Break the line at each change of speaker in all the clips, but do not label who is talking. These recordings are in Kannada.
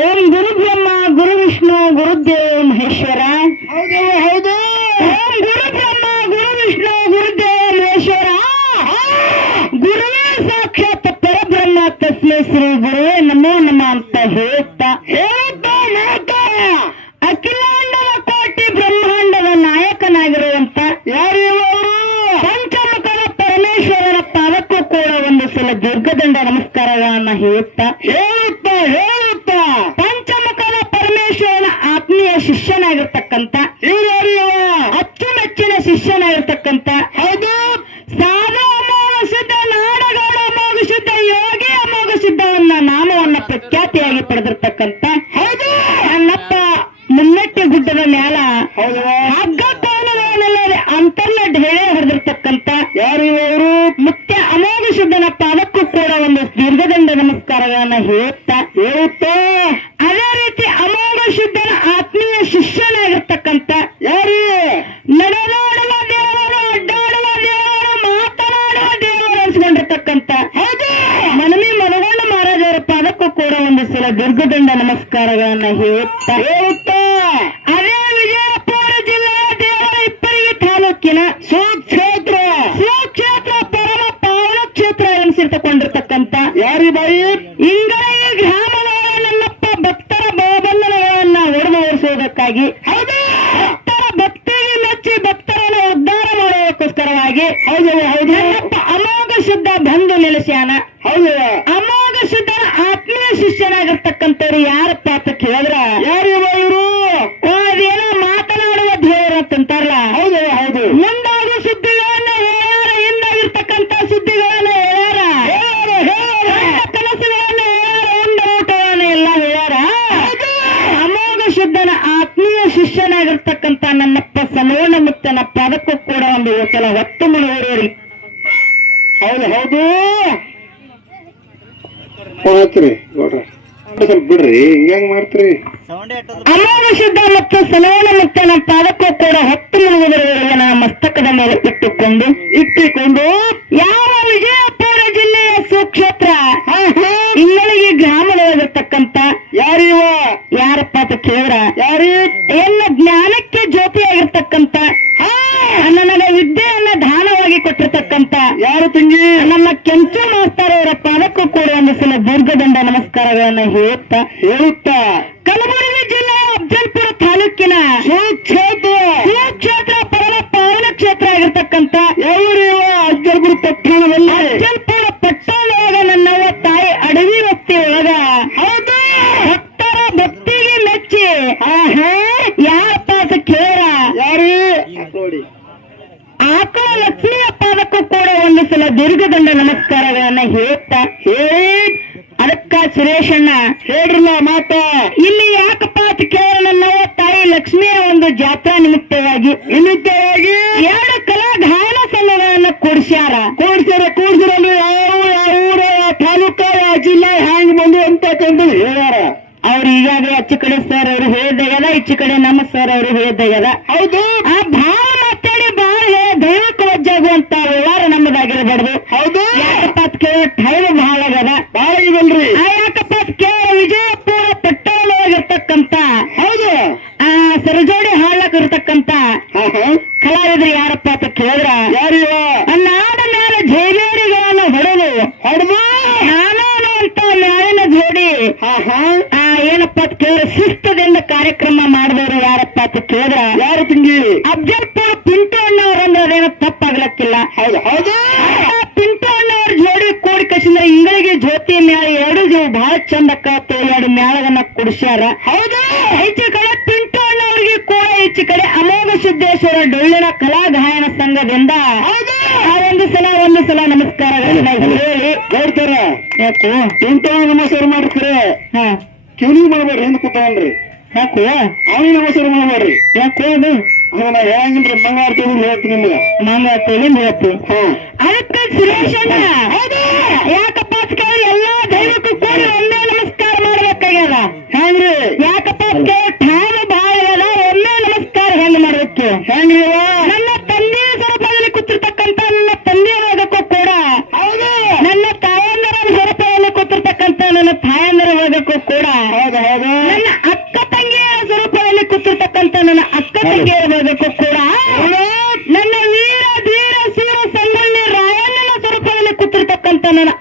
ಓಂ ಗುರು ಬ್ರಹ್ಮ ಗುರು ವಿಷ್ಣು ಗುರುದೇವ್ ಮಹೇಶ್ವರ resalta ನಮಸ್ಕಾರಗಳನ್ನ ಹೇಳುತ್ತಾ
ಹೇಳುತ್ತಾ
ಅದೇ ವಿಜಯಪುರ ಜಿಲ್ಲೆಯ ದೇವರ ಇಪ್ಪರಿಗೆ ತಾಲೂಕಿನ
ಸುಕ್ಷೇತ್ರ.
ಸುಕ್ಷೇತ್ರ ಪರಮ ಪಾವನ ಕ್ಷೇತ್ರ ಎನಿಸಿರ್ತಕೊಂಡಿರ್ತಕ್ಕಂಥ
ಯಾರಿ ಬಾಯಿ?
ಇಂಗಳೈ ಗ್ರಾಮದ ನನ್ನಪ್ಪ ಭಕ್ತರ ಬಾಬಲ್ಲನವರನ್ನ ಒಡೆದು ಓಡಿಸುವುದಕ್ಕಾಗಿ
ಹೌದು.
ಭಕ್ತರ ಭಕ್ತಿಗೆ ಮೆಚ್ಚಿ ಭಕ್ತರನ್ನು ಉದ್ಧಾರ ಮಾಡುವುದಕ್ಕೋಸ್ಕರವಾಗಿ
ಹೌದು ಹೌದು.
ನನ್ನಪ್ಪ ಅಮೋಘ ಶುದ್ಧ ಬಂದು ನೆಲೆಸ್ಯಾನ. ಆತ್ಮೀಯ ಶಿಷ್ಯನಾಗಿರ್ತಕ್ಕಂಥ ನನ್ನಪ್ಪ ಸಮೋಣ ಮುತ್ತನ ಪದಕ್ಕೂ ಕೂಡ ಒಂದು ಕೆಲ ಒತ್ತು ಮುಳುಗರಿ.
ಹೌದು ಹೌದು. ಸ್ವಲ್ಪ ಬಿಡ್ರಿ ಹಿಂಗ್ಯಾಂಗ್ ಮಾಡ್ತೀರಿ?
ಅಮೋಘ ಶುದ್ಧ ಮತ್ತು ಸಲೋಣ ಮುತ್ತನ ಪಾದಕ್ಕೂ ಕೂಡ ಹತ್ತು ಮುಳುಗುವುದರವರೆಗೆ ನನ್ನ ಮಸ್ತಕದ ಮೇಲೆ ಇಟ್ಟುಕೊಂಡು
ಇಟ್ಟುಕೊಂಡು
ಯಾವ ವಿಜಯಪುರ ಜಿಲ್ಲೆಯ ಸುಕ್ಷೇತ್ರ
ಹಾ, ಹಾ.
ಇಂಗಳಿಗೆ ಗ್ರಾಮದಲ್ಲಿರ್ತಕ್ಕಂಥ
ಯಾರು ಇವ
ಯಾರಪ್ಪ ಅಂತ ಕೇಳಿದ್ರ
ಯಾರು
ಎಲ್ಲ ಜ್ಞಾನಕ್ಕೆ ಜ್ಯೋತಿಯಾಗಿರ್ತಕ್ಕಂಥ ಆ, ನನಗೆ ವಿದ್ಯೆಯನ್ನ ದಾನವಾಗಿ ಕೊಟ್ಟಿರ್ತಕ್ಕಂಥ
ಯಾರು ತಂಗಿ
ನಮ್ಮ ಕೆಂಚು ಮಾಸ್ತರ್ ಅವರ ಪಾದಕ್ಕೂ ಕೂಡ ಒಂದು ಸಲ ದೀರ್ಘದಂಡ ನಮಸ್ಕಾರಗಳನ್ನ ಹೇಳುತ್ತಾ
ಹೇಳುತ್ತಾ
ಕಲಬುರಗಿ ಜಿಲ್ಲೆಯ ಅಫ್ಜಲ್ಪುರ ತಾಲೂಕಿನ
ಸುಕ್ಷೇತ್ರ
ಸುಕ್ಷೇತ್ರ ಪರಮ ಪಾವನ ಕ್ಷೇತ್ರ ಆಗಿರ್ತಕ್ಕಂಥ
ಯಾರು ಇವ ಅಜ್ಜರ್ಗುರು ಪಟ್ಟಣದಲ್ಲಿ
ಅಫ್ಜಲ್ಪುರ ಪಟ್ಟಣದೊಳಗ ನನ್ನವ್ವ ತಾಯಿ ಅಡವಿ ವಸ್ತಿ ಒಳಗ
ಹೌದು
ಭಕ್ತರ ಭಕ್ತಿಗೆ ಮೆಚ್ಚಿ
ಆಹಾ.
ಯಾರಪ್ಪ ಅಂತ ಕೇಳ
ಯಾರು ನೋಡಿ.
ಆಕಳ ಲಕ್ಷ್ಮಿಯ ಪಾದಕ್ಕೂ ಕೂಡ ಒಂದು ಸಲ ದೀರ್ಘದಂಡ ನಮಸ್ಕಾರಗಳನ್ನ ಹೇಳ್ತಾ ಹೇಳಿ ಅದಕ್ಕ ಸುರೇಶಣ್ಣ
ಹೇಳ್ರಲ್ಲ ಮಾತ
ಇಲ್ಲಿ ಯಾಕಪ್ಪ ಅಂತ ಕೇಳ ನನ್ನವ್ವ ತಾಯಿ ಲಕ್ಷ್ಮಿಯ ಒಂದು ಜಾತ್ರಾ ನಿಮಿತ್ತವಾಗಿ
ನಿಮಿತ್ತವಾಗಿ
ಎರಡು ಕಲಾ ಗಾಯನ ಸಂಘಗಳನ್ನ ಕೊಡಿಸ್ಯಾರ
ಕೂಡ್ಸರ ಕೂಡ್ಸರಲ್ಲಿ ಯಾವ ಯಾವ ಊರ ಯಾವ ತಾಲೂಕ ಯಾವ ಜಿಲ್ಲಾ ಹ್ಯಾಂಗ್ ಬಂದು ಅಂತ ಕಂಡು ಹೇಳ್ಯಾರ
ಅವ್ರು ಈಗಾಗಲೇ ಅಚ್ಚ ಕಡೆ ಸರ್ ಅವರು ಹೇಳಿದಾಗದ ಈಚೆ ಕಡೆ ನಮ್ಮ ಸರ್ ಅವರು ಹೇಳಿದಾಗದ
ಹೌದು
ಆ ಭಾಳ ಮಾತಾಡಿ ಭಾಳ ದೈವಕ್ಕೆ ವಜ್ಜಾಗುವಂತ ವ್ಯವಹಾರ ನಮ್ಮದಾಗಿರಬಾರ್ದು
ಹೌದು
ಯಾಕಪ್ಪ ಅಂತ ಕೇಳ ಟೈಮ್ ಬಹಳ
ಬಾಳ ಇದಲ್ರಿ
ಕೇಳ ವಿಜಯಪುರ ಪಟ್ಟಣದೊಳಗಿರ್ತಕ್ಕಂತ
ಹೌದು
ಆ ಸರಜೋಡಿ ಹಾಳಕ್ ಇರ್ತಕ್ಕಂತ. ಕಲಾವಿದ್ರು ಯಾರಪ್ಪ ಅಂತ ಕೇಳಿದ್ರ
ಯಾರು ಇವ
ನಾಡ ಮೇಲೆ ಜೈಬೇರಿಗಳನ್ನ ಹೊಡೆದು
ಹೊಡೆದು
ನಾನು ಅಂತ ನ್ಯಾಯನ ಜೋಡಿ ಆ ಏನಪ್ಪ ಅಂತ ಕೇಳಿದ್ರೆ ಶಿಸ್ತದಿಂದ ಕಾರ್ಯಕ್ರಮ ಮಾಡಿದವರು ಯಾರಪ್ಪ ಅಂತ ಕೇಳಿದ್ರ
ಯಾರು ತಿಂಗಿ
ಅಬ್ಜರ್ಪುರ ಪಿಂಟು ಅಂದ್ರೆ ಅದೇನೋ ತಪ್ಪಾಗ್ಲಕ್ಕಿಲ್ಲ
ಹೌದು ಹೌದು
ಪಿಂಟು ಕೂಡಿ ಇಂಗಳಿಗೆ ಜ್ಯೋತಿ ಮ್ಯಾಳ ಎರಡು ಜೀವ ಬಹಳ ಚಂದ ಅಕ್ಕತ್ತು ಎರಡು ಮ್ಯಾಳಗನ್ನ ಕುಡಿಸ್ಯಾರ.
ಹೌದು.
ಹೆಚ್ಚು ಕಡೆ ಪಿಂಟು ಅಣ್ಣವರಿಗೆ ಕೂಡ ಹೆಚ್ಚು ಕಡೆ ಅಮೋಘ ಸಿದ್ದೇಶ್ವರ ಡೊಳ್ಳಿನ ಕಲಾ ಗಾಯನ ಸಂಘದಿಂದ
ಹೌದು.
ಆ ಒಂದು ಸಲ ಒಂದು ಸಲ ನಮಸ್ಕಾರ ಹೇಳಿ
ನೋಡ್ತಾರ
ಯಾಕೋ?
ಇಂತ ನಮಸ್ಕಾರ ಮಾಡ್ತಾರೆ?
ಹಾ.
ಕಿವಿ ಮಾಡ್ಬೇಡ್ರಿ ಹಿಂದ್ ಕೂತವನ್ರಿ
ಯಾಕೆ?
ಅವನಿಗೆ ನಮಸ್ಕಾರ ಮಾಡ್ಬೇಡ್ರಿ.
ಯಾಕೆ ಅದು?
ಅದನ್ನ ಹೇಳಂಗಿಲ್ರಿ ಮಂಗಾರ ಹೇಳ್ತೀನಿ ನಿಮ್ಗೆ.
ಮಾಂಗ ಹೇಳ್ತೀನಿ. ಹೇಳ್ತಿ
ಹಾ.
ಅದಕ್ಕೆ ಸುರೇಶಣ್ಣ. ಯಾಕಪ್ಪ ಎಲ್ಲಾ ದೈವಕ್ಕೂ ಕೂಡ ಒಮ್ಮೆ ನಮಸ್ಕಾರ ಮಾಡ್ಬೇಕಾಗ್ಯದ?
ಹೆಂಗ್ರಿ
ಯಾಕಪ್ಪ ಠಾಣ ಬಾಳ ಒಮ್ಮೆ ನಮಸ್ಕಾರ ಹೆಂಗ್ ಮಾಡ್ಬೇಕು?
ಹೆಂಗ್ರಿ
ನನ್ನ ತಂದೆ ಸ್ವರೂಪದಲ್ಲಿ ಕೂತಿರ್ತಕ್ಕಂತ ನನ್ನ ತಂದೆಯವರ್ಗಕ್ಕೂ ಕೂಡ
ಹೌದು.
ನನ್ನ ತಾಯಂದರ ಸ್ವರೂಪದಲ್ಲಿ ಕೂತಿರ್ತಕ್ಕಂತ ನನ್ನ ತಾಯಂದರ ವರ್ಗಕ್ಕೂ ಕೂಡ
ಹೌದು ಹೌದು.
ನನ್ನ ಅಕ್ಕ ತಂಗಿಯ ಸ್ವರೂಪದಲ್ಲಿ ಕೂತಿರ್ತಕ್ಕಂತ ನನ್ನ ಅಕ್ಕ ತಂಗಿಯ ವರ್ಗಕ್ಕೂ ನನ್ನ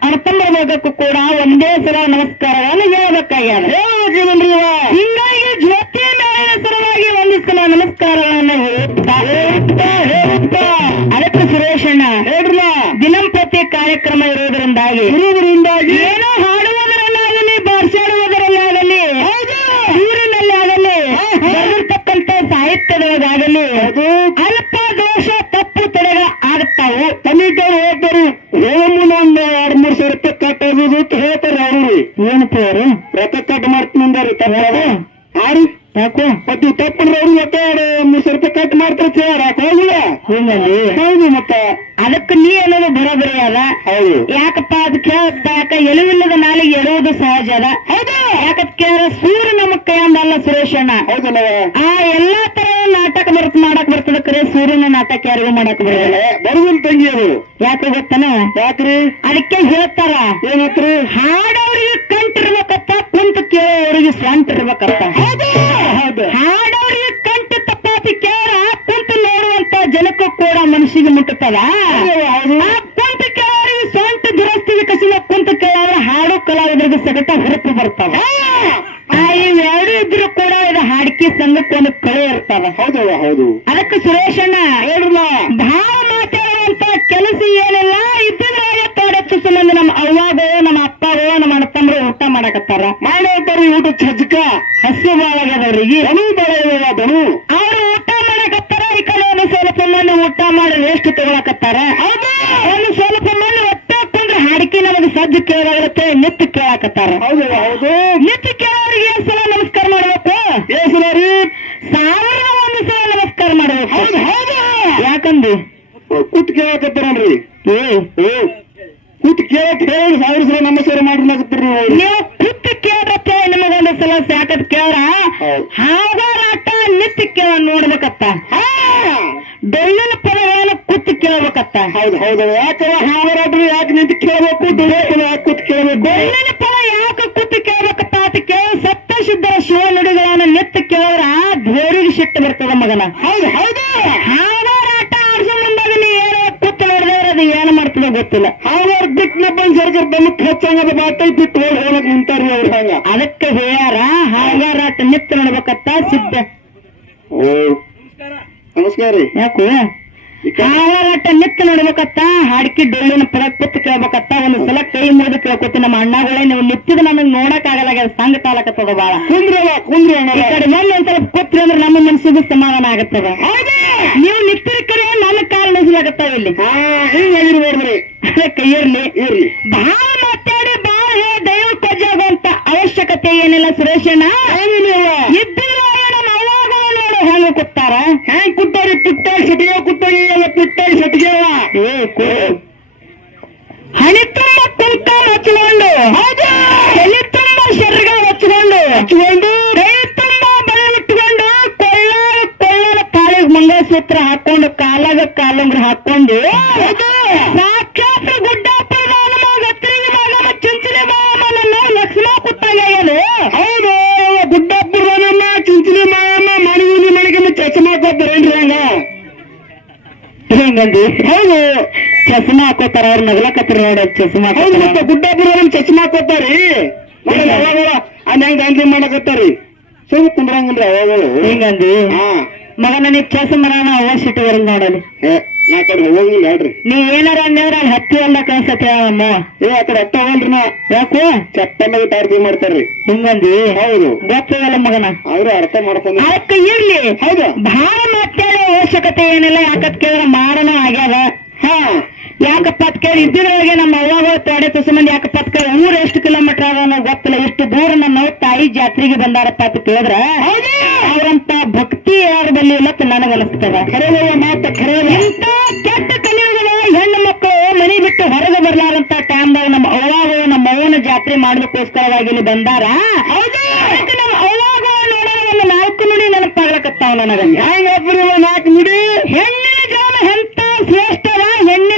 ವರ್ಗಕ್ಕೂ ಕೂಡ ಒಂದೇ ಸಲ ನಮಸ್ಕಾರವನ್ನು ಹೇಳಬೇಕಾಗ್ಯಾದ. ಏನಪ್ಪ ಅವರು
ರೊಕ್ಕ ಕಟ್ ಮಾಡ್ತೀನಿ ಅಂದಾರಿ ತಪ್ಪ ಆರಿ
ಯಾಕೋ
ಮತ್ತೆ ತಪ್ಪಂದ್ರೆ ಅವ್ರಿಗೆ ಮತ್ತೆ ಎರಡ್ ಮೂರ್ ಸಾವಿರ ರೂಪಾಯಿ ಕಟ್ ಮಾಡ್ತಾರೆ ಅಂತ ಹೇಳಿ ಯಾಕೆ ಹೋಗಿಲ್ಲ
ಹಿಂಗಲ್ಲಿ
ಹೌದು ಮತ್ತೆ
ಅದಕ್ಕೆ ನೀ ಅನ್ನೋದು ಬರೋಬರಿ ಅದ
ಹೌದು
ಯಾಕಪ್ಪ ಅದು ಕೇಳತ್ತ ಯಾಕ ಎಳುವಿಲ್ಲದ ನಾಲಿಗೆ ಎಳುವುದು ಸಹಜ ಅದ ಹೌದಾ ಯಾಕಂತ ಕೇಳಿದ್ರೆ ಸೂರ್ಯ ನಮ್ಮ ಕೈಯಂದಲ್ಲ ಸುರೇಶಣ್ಣ
ಹೌದಲ್ಲವ
ಆ ಎಲ್ಲಾ ತರ ನಾಟಕ ಬರ್ತ ಮಾಡಕ್ ಬರ್ತದ ಕರೆ ಸೂರ್ಯನ ನಾಟಕ ಯಾರಿಗೂ ಮಾಡಕ್ ಬರೋದಿಲ್ಲ
ಬರುದಿಲ್ಲ ತಂಗಿ ಅದು
ಗೊತ್ತನ
ಯಾಕ್ರಿ?
ಅದಕ್ಕೆ ಹೇಳ್ತಾರ.
ಏನತ್ರಿ?
ಹಾಡೋರಿಗೆ ಕಂಟಿರ್ಬೇಕಪ್ಪ ಕುಂತ ಕೇಳೋರಿಗೆ ಸ್ವಂತ ಇರ್ಬೇಕಪ್ಪ.
ಹೌದು.
ಹಾಡೋರಿಗೆ ಕಂಟು ತಪ್ಪಾತಿ ಕೇಳ ಕುಂತ ನೋಡುವಂತ ಜನಕ್ಕೂ ಕೂಡ ಮನಸ್ಸಿಗೆ ಮುಟ್ಟುತ್ತದ? ಕುಂತ ಕೇಳೋರಿಗೆ ಸ್ವಂತ ದುರಸ್ತಿಗೆ ಕಸಿದ ಕುಂತ ಕೇಳೋರು ಹಾಡು ಕಲಾವಿದರಿಗೆ ಸಗಟ ಹೊರತು ಬರ್ತಾವ. ಆ ಇವೆರಡು ಇದ್ರು ಕೂಡ ಇದು ಹಾಡಿಕೆ ಸಂಘಕ್ಕೆ ಒಂದು ಕಳೆ ಇರ್ತಾವ.
ಹೌದು ಹೌದು.
ಅದಕ್ಕೆ ಸುರೇಶಣ್ಣ
ಹೇಳ್ರಲ್ಲ
ಭಾಳ
ಮಾಡೋತಾರಿ ಊಟ ಚಜ್ಕ
ಹಸ್ಯ ಬಾಳಾಗದವ್ರಿಗೆ
ದನು ಬೆಳೆಯುವ ಅವರು
ಅವ್ರು ಊಟ ಮಾಡಕತ್ತಾರ ಈ ಕಡೆ ಒಂದು ಸ್ವಲ್ಪ ಮಂದಿ ಊಟ ಮಾಡಿ ಎಷ್ಟು ತಗೊಳಕತ್ತಾರ. ಒಂದು ಸ್ವಲ್ಪ ಮಂದಿ ಒಟ್ಟೆ ಕುಂದ್ರೆ ಹಾಡಿಕೆ ನಮಗೆ ಸಜ್ಜು ಕೇಳಾಗುತ್ತೆ ನಿತ್ತು ಕೇಳಾಕತ್ತಾರ.
ಹೌದು ಹೌದು.
ನಿತ್ತು ಕೇಳೋರಿಗೆ ಏನ್ ಸಲ ನಮಸ್ಕಾರ ಮಾಡಬೇಕು.
ಏಸಲ ರೀ.
ಸಾವಿರದ ಒಂದು ಸಲ ನಮಸ್ಕಾರ ಮಾಡಬೇಕು.
ಹೌದು ಹೌದು.
ಯಾಕಂದು?
ಕೂತ್ ಕೇಳಕತ್ತಾರನ್ರಿ ಕೂತ್ ಕೇಳಕ್ ಹೇಳಿ ಸಾವಿರ ಸಲ ನಮಸ್ಕಾರ ಮಾಡ್ರಿ
ನೀವು
ಹೌದು ಹೌದು. ಯಾಕಂದ್ರೆ ಹಾವರಾದ್ರೂ ಯಾಕೆ ನಿಂತು ಕೇಳಬೇಕು? ದುರೇಶನ ಯಾಕೆ ಕೂತ್ ಕೇಳಬೇಕು?
ಡೊಳ್ಳಿನ ಪದ ಯಾಕೆ ಕೂತು ಕೇಳಬೇಕು ಅಂತ ಕೇಳಿ ಸಪ್ತ ಸಿದ್ಧರ ಶಿವ ನುಡಿಗಳನ್ನ ನಿತ್ಯ ಆ ಧೋರಿಗೆ ಸಿಟ್ಟು ಬರ್ತದ ಮಗನ.
ಹೌದು ಹೌದು.
ಹಾವರಾಟ ಆಡ್ಸೋ ಮುಂದಾಗ ನೀ ಏನೋ ಕೂತು ನೋಡಿದ್ರೆ ಅದು ಏನು ಮಾಡ್ತೀನೋ ಗೊತ್ತಿಲ್ಲ.
ಹಾವರ್ ಬಿಟ್ಟು ಬಂದ್ ಸರ್ಕಾರ ಬೆಲ್ಲಕ್ ಹೆಚ್ಚಂಗದ ಬಾಟೈ ಬಿಟ್ಟು ಹೋಗಿ ಹೋಗಕ್ ನಿಂತಾರ್ರಿ ಅವ್ರ ಹಂಗ.
ಅದಕ್ಕೆ ಹೇಳ್ಯಾರ ಹಾವರಾಟ ನೆತ್ತ ನೋಡ್ಬೇಕತ್ತ ಸಿದ್ಧ.
ಓ ನಮಸ್ಕಾರ. ರೀ
ಯಾಕೋ? ಹಾಗಾರಾಟ ನಿತ್ತ ನೋಡ್ಬೇಕತ್ತ? ಹಾಡ್ಕಿ ಡೊಳ್ಳಿನ ಪದ ಕುತ್ತು ಕೇಳ್ಬೇಕತ್ತ? ಒಂದ್ ಸಲ ಕೈ ಮುರಿದು ಕೇಳ್ಕೊತಿ ನಮ್ಮ ಅಣ್ಣಗಳೇ ನೀವು ನಿತ್ತಿದ ನಮಗ್ ನೋಡಕ್ ಆಗಲ್ಲ ಸಂಘ ತಾಲಕತ್ತದ ಬಾಳ
ಕುಂದ್ರಿ
ಈ ಕಡೆ ಬಂದ್ ಒಂದ್ ಸ್ವಲ್ಪ ಕೂತ್ರಿ ಅಂದ್ರೆ ನಮ್ಮ ಮನಸ್ಸಿಗೆ ಸಮಾಧಾನ ಆಗತ್ತದ. ನೀವು ನಿತ್ತಿರ ಕರೆ ನನ್ನ ಕಾಲ ನಿಲ್ಸ್ಲಾಗತ್ತಾವ ಇಲ್ಲಿ.
ಹಾ ಹಿಂಗಾಗಿರ್ಬೇಡ್ರಿ
ಅದಕ್ಕೆ ಇರ್ಲಿ
ಇರ್ಲಿ.
ಬಹಳ ಮಾತಾಡಿ ಬಹಳ ಹೇ ದೈವ ಕೊಜ್ಜಾಗುವಂತ ಅವಶ್ಯಕತೆ ಏನಿಲ್ಲ ಸುರೇಶಣ್ಣ.
ಸಟಿಗೆ
ಏ ಕೂ ಹಣಿ ತುಂಬ ಕುಂಕುಮ ಹಚ್ಕೊಂಡು ತಲೆ ತುಂಬ ಶರ್ಗ ಹಚ್ಕೊಂಡು
ಹಚ್ಕೊಂಡು
ಕೈ ತುಂಬ ಬಳೆ ಇಟ್ಕೊಂಡು ಕೊಳ್ಳಾಗ ಕೊಳ್ಳಾಗ ಕಾಲಿಗೆ ಮಂಗಲಸೂತ್ರ ಹಾಕೊಂಡು ಕಾಲಾಗ ಕಾಲಂಗ್ರ ಹಾಕೊಂಡು ಸಾಕ್ಷಾತ್ ಗುಡ್ಡಪ್ಪನ ಮಗ ಗತ್ರಿಗೆ ಮಗನ ಚುಂಚನೆ ಮಾಮನನ್ನು ಲಕ್ಷ್ಮ ಕುತ್ತಾಗ್ಯಾಗದು
ಹೌದು ಗುಡ್ಡಪ್ಪರಮ್ಮ ಚುಂಚಲಿ ಮಾಯಮ್ಮ ಮಣಿವಿನಿ ಮಣಿಗೆ ಚಸ್ಮಾ ಕೊಡ್ತಾರೇನ್ರಿ ಹಂಗ
ಹಿಂಗಂದಿ ಹೌದು. ಚಸ್ಮಾ ಹಾಕೋತಾರ ಅವ್ರ ನಗಲಕತ್ತಾರ ನೋಡ ಚಸ್ಮಾ
ಹೌದು ಮತ್ತೆ
ಹಾಕೋತಾರ
ನಮ್ ಚಸ್ಮಾ ಹಾಕೋತಾರಿ? ಹಂಗ ಗಾಂಧಿ ಮಾಡಕತ್ತಾರಿ? ಸುಮ್ ಕುಂದ್ರಂಗನ್ರಿ ಅವಾಗಳು
ಹಿಂಗಂದಿ? ಮಗನ ನೀ ಚಸ್ಮನ ಅವಶ್ಯಕ ಬರಲ್ ನೋಡಲಿ
ನಾ ಕಡೆ ಹೋಗಿಲ್ಲ ಹೇಳ್ರಿ.
ನೀ ಏನಾರ ಅಂದೇವ್ರ ಅಲ್ಲಿ ಹತ್ತಿ ಎಲ್ಲ ಕಳ್ಸತ್ತೆ ಅಮ್ಮ?
ಏ ಆತರ ಹತ್ತ ಹೋಗಲ್ರಿ ನಾ.
ಯಾಕೋ?
ಚಪ್ಪಲ್ಲಾಗ ಟಾರ್ಗಿ ಮಾಡ್ತಾರ್ರಿ.
ಹಿಂಗಂದಿ?
ಹೌದು.
ಗೊತ್ತದಲ್ಲ ಮಗನ.
ಅವ್ರು ಅರ್ಥ ಮಾಡ್ಕೊಂಡು
ಅದಕ್ಕೆ ಇರ್ಲಿ.
ಹೌದು.
ಬಹಳ ಮಾತಾಡೋ ಅವಶ್ಯಕತೆ ಏನಿಲ್ಲ ಯಾಕತ್ ಕೇಳಿದ್ರೆ ಮಾರನ ಆಗ್ಯಾವ
ಹಾ,
ಯಾಕಪ್ಪ ಅದ್ ಕೇಳಿ ಇದ್ದಿದ್ರೊಳಗೆ ನಮ್ಮ ಅವ್ವ ತಡೆ ತುಸು ಮಂದಿ ಯಾಕಪ್ಪ ಅದ್ ಕೇಳಿ ಊರ್ ಎಷ್ಟು ಕಿಲೋಮೀಟರ್ ಅದ ಅನ್ನೋ ಗೊತ್ತಿಲ್ಲ, ಇಷ್ಟು ದೂರ ನನ್ನ ತಾಯಿ ಜಾತ್ರೆಗೆ ಬಂದಾರಪ್ಪ ಅಂತ ಕೇಳಿದ್ರ ಅವರಂತ ಭಕ್ತಿ ಯಾರು ಬಲ್ಲಿ ಇಲ್ಲ ನನಗೆ ಅನಿಸ್ತದ.
ಕರೆಯ ಮಾತ
ಎಂತ ಕೆಟ್ಟ ಕಲಿಯುಗದ ಹೆಣ್ಣು ಮಕ್ಕಳು ಮನೆ ಬಿಟ್ಟು ಹೊರಗೆ ಬರ್ಲಾರಂತ ಟೈಮ್ದಾಗ ನಮ್ಮ ಅವ್ವಾಗಳು ನಮ್ಮ ಅವ್ವನ ಜಾತ್ರೆ ಮಾಡ್ಲಿಕ್ಕೋಸ್ಕರವಾಗಿ ಇಲ್ಲಿ ಬಂದಾರ ಅದಕ್ಕೆ ನಮ್ಮ ಅವ್ವಾಗ ನೋಡೋ ಒಂದು ನಾಲ್ಕು ನುಡಿ ನೆನಪಾಗ್ಲಕತ್ತಾವ ನನಗ.
ಹೆಂಗ ನಾಲ್ಕು ನುಡಿ.
ಹೆಣ್ಣಿನ ಜನ್ಮ ಎಂತ ಶ್ರೇಷ್ಠವ? ಹೆಣ್ಣಿನ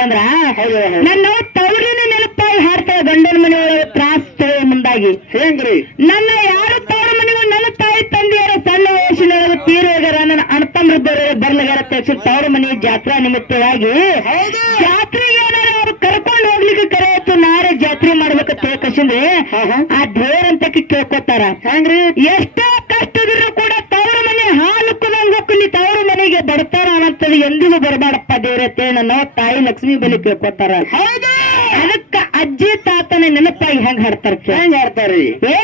ಏನಂದ್ರ ನನ್ನ ತವರಿನ ನೆನಪಾಯಿ ಹಾಡ್ತಾಳ ಗಂಡನ ಮನೆಯೊಳಗೆ ತ್ರಾಸ ಮುಂದಾಗಿ.
ಹೆಂಗ್ರಿ?
ನನ್ನ ಯಾರು ತವರ ಮನೆಗೂ ನನ್ನ ತಾಯಿ ತಂದೆಯರ ಸಣ್ಣ ವಯಸ್ಸಿನೊಳಗೆ ತೀರೋಗರ ನನ್ನ ಅಣತಂಬ್ರದ್ದವರ ಬರ್ಲಗಾರ ತೋರಿಸಿ ತವರ ಮನೆ ಜಾತ್ರಾ ನಿಮಿತ್ತವಾಗಿ ಜಾತ್ರೆ ಏನಾರ ಅವ್ರು ಕರ್ಕೊಂಡು ಹೋಗ್ಲಿಕ್ಕೆ ಕರೆ ಆಯ್ತು ನಾರೇ ಜಾತ್ರೆ ಮಾಡ್ಬೇಕು
ತಿಳ್ಕಸಿಂದ್ರೆ
ಆ ದೇವರಂತಕ್ಕೆ ಕೇಳ್ಕೊತಾರ.
ಹೆಂಗ್ರಿ?
ಎಷ್ಟೋ ಕಷ್ಟ ಅದು ಎಂದಿಗೂ ಬರಬಾರಪ್ಪ ದೇವ್ರ ತೇಣನ ತಾಯಿ ಲಕ್ಷ್ಮಿ ಬಲಿ ಕೇಳ್ಕೊತಾರ ಅದಕ್ಕ ಅಜ್ಜಿ ತಾತನ ನೆನಪಾಗಿ ಹೆಂಗ್ ಹಾಡ್ತಾರ
ಹೆಂಗ್ ಹಾಡ್ತಾರ್ರಿ?
ಏ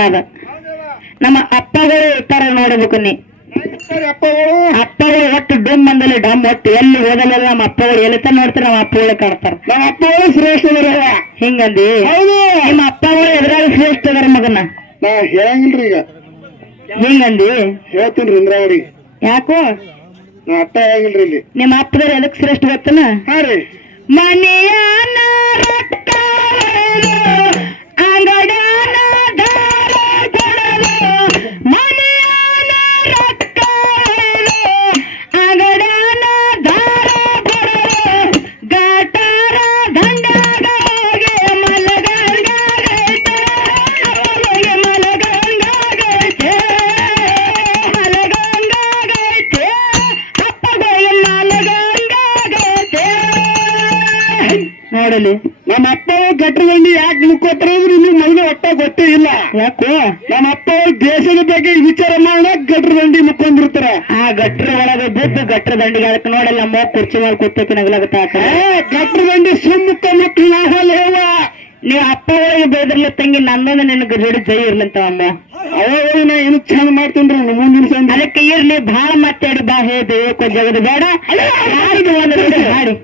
ಅದ ನಮ್ಮ ಅಪ್ಪಗಳು ಇರ್ತಾರ ನೋಡಬೇಕು ನೀ
ಅಪ್ಪಗಳು
ಒಟ್ಟು ಡಮ್ ಅಂದಲ್ಲಿ ಡಮ್ ಒಟ್ಟು ಎಲ್ಲಿ ಹೋದಲ್ಲ ನಮ್ಮ ಅಪ್ಪಗಳು ಎಲ್ಲಿತ ನೋಡ್ತಾರೆ ನಮ್ಮ ಅಪ್ಪಗಳು ಕಾಣ್ತಾರ.
ನಮ್ಮ ಅಪ್ಪಗಳು ಶ್ರೇಷ್ಠ
ಹಿಂಗಂದಿ? ನಿಮ್ಮ ಅಪ್ಪಗಳು ಎದುರಾಗ ಶ್ರೇಷ್ಠ ಇದಾರೆ ಮಗನ
ಹೇಳಂಗಿಲ್ರಿ ಈಗ.
ಹಿಂಗಂದಿ?
ಹೇಳ್ತೀನಿ ಇಂದ್ರಾವರಿ
ಯಾಕೋ?
ಅಪ್ಪ ಹೇಳಂಗಿಲ್ರಿ ಇಲ್ಲಿ.
ನಿಮ್ಮ ಅಪ್ಪದವ್ರು ಎದಕ್ ಶ್ರೇಷ್ಠ ಗೊತ್ತನ?
ಹಾ ರೀ.
ಮನೆಯ ನೋಡಲಿ
ನಮ್ಮ ಅಪ್ಪ ಗಟ್ರ ಬಂಡಿ ಯಾಕೆ ಮುಕ್ಕೋತ್ರ ನಿಮ್ಗೆ ಮೊದಲು ಒಟ್ಟ ಗೊತ್ತೇ ಇಲ್ಲ
ಯಾಕೋ
ನಮ್ಮ ಅಪ್ಪ ದೇಶದ ಬಗ್ಗೆ ವಿಚಾರ ಮಾಡಕ್ ಗಟ್ರ ದಂಡಿ ಮುಕ್ಕೊಂಡಿರ್ತಾರ
ಆ ಗಟ್ರ ಒಳಗೆ ಬಿದ್ದು ಗಟ್ರ ದಂಡಿಗೆ ಅದಕ್ಕೆ ನೋಡಲ್ಲ ನಮ್ಮ ಕುರ್ಚಿ ಮೇಲೆ ಕೂತೈತಿ ನಗಲಾಗತ್ತ
ಗಟ್ರ ಬಂಡಿ ಸುಮ್ಮಕ್ಕ ಮಕ್ಕಳು ಆಗಲ್ಲ ಹೇಳ
ನೀವು ಅಪ್ಪ ಒಳಗೆ ಬೇದ್ರಲ್ಲ ತಂಗಿ ನನ್ನೊಂದು ನಿನಗೆ ಜೋಡಿ ಜೈ ಇರ್ಲಂತ ಅಮ್ಮ
ಅವಾಗ ನಾ ಏನು ಚಂದ ಮಾಡ್ತೀನಿ ಮುಂದಿನ ಸಂಜೆ
ಅದಕ್ಕೆ ಇರ್ಲಿ ಭಾಳ ಮಾತಾಡಿ ಬಾ ಹೇ ಬೇಕು ಜಗದ ಬೇಡ ಹಾಡಿ